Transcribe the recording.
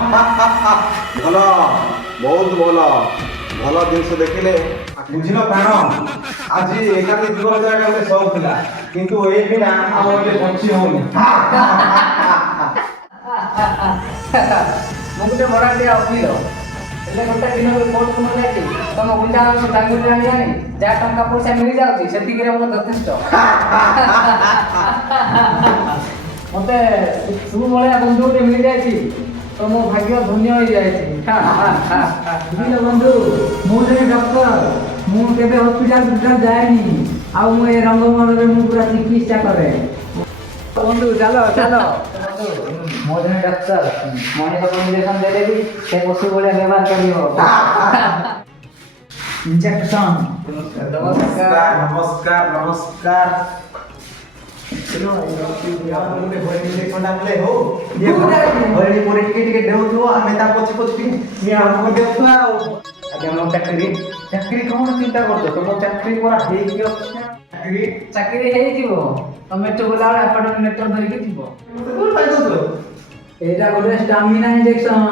ଭଲ ବହୁତ ଭଲ ଭଲ ଜିନିଷ ଦେଖିଲେ ବୁଝିଲ ପ୍ରାଣ ଆଜି ଏକାଠି ଜୀବନ ଯାକ ଗୋଟେ ସଉକ ଥିଲା କିନ୍ତୁ ଏଇ ବିନା ଆଉ ଏବେ ବଞ୍ଚି ହଉନି। ମୁଁ ଗୋଟେ ଭଡ଼ାଟିଆ ଓକିଲ ହେଲେ ଗୋଟେ ଦିନ କୋର୍ଟକୁ ନ ଯାଇକି ତମ ଗୁଣ୍ଡା ଡାଙ୍ଗୁରି ଆଣିଲାଣି ଯାହା ଟଙ୍କା ପଇସା ମିଳିଯାଉଛି ସେତିକିରେ ମୋର ଯଥେଷ୍ଟ। ମତେ ତୁ ଭଳିଆ ବନ୍ଧୁ ଗୋଟେ ମିଳିଯାଇଛି ତ ମୋ ଭାଗ୍ୟ ଧନ୍ୟ ହେଇଯାଇଛି। ବୁଝିଲ ବନ୍ଧୁ ମୁଁ ଜଣେ ଡକ୍ଟର ମୁଁ କେବେ ହସ୍ପିଟାଲ ଯାଏନି ଆଉ ମୁଁ ଏ ରଙ୍ଗମହଲରେ ମୁଁ ପୁରା ଚିକିତ୍ସା କରେ। ବନ୍ଧୁ ଚାଲ ଚାଲ ମୋ ଜଣେ ଡକ୍ଟର ମଣିଷକୁ ଇଞ୍ଜେକ୍ସନ ଦେଲେ ବି ସେ ପଶୁ ଭଳିଆ ବ୍ୟବହାର କରିବ। ଇଞ୍ଜେକ୍ସନ ନମସ୍କାର ନମସ୍କାର ନମସ୍କାର ଆମେ ତା ପଛେ ପଛେ ଆଜ୍ଞା ମୋ ଚାକିରି ଚାକିରି କଣ ଚିନ୍ତା କରୁଛ ତମ ଚାକିରି ପରା ହେଇକି ଅଛି ନା ଚାକିରି ହେଇଯିବ ତମେ ଏଠୁ ଗଲାବେଳେ ଆପାର୍ଟମେଣ୍ଟ ଧରିକି ଯିବ। ଏଇଟା ଗୋଟେ ଷ୍ଟାମିନା ଇଞ୍ଜେକ୍ସନ।